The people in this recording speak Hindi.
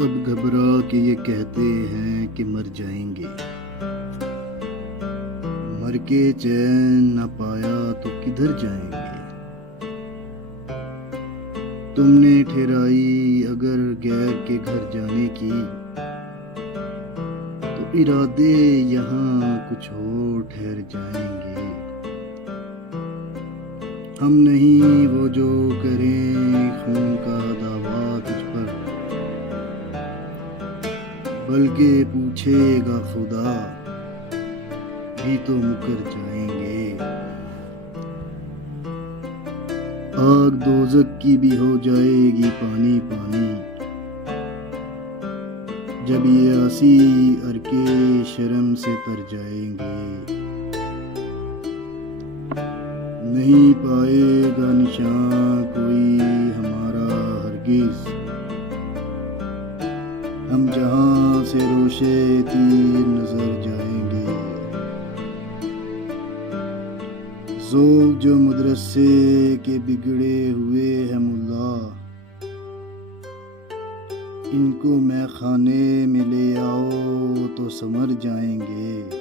अब घबरा के ये कहते हैं कि मर जाएंगे। मर के चैन न पाया तो किधर जाएंगे। तुमने ठहराई अगर गैर के घर जाने की, तो इरादे यहाँ कुछ और ठहर जाएंगे। हम नहीं वो जो करें खून का दावा तुझ पर, बल्कि पूछेगा खुदा भी तो मुकर जाएंगे। आग दोज़ख की भी हो जाएगी पानी पानी, जब ये आसी अरके शर्म से तर जाएंगे। नहीं पाएगा निशान कोई हमारा हरगिज़, हम जहां से रोशे तीर नजर जाएंगे। ज़ौक़ जो मदरसे के बिगड़े हुए हैं मुल्ला, इनको मैं खाने में ले आओ तो समर जाएंगे।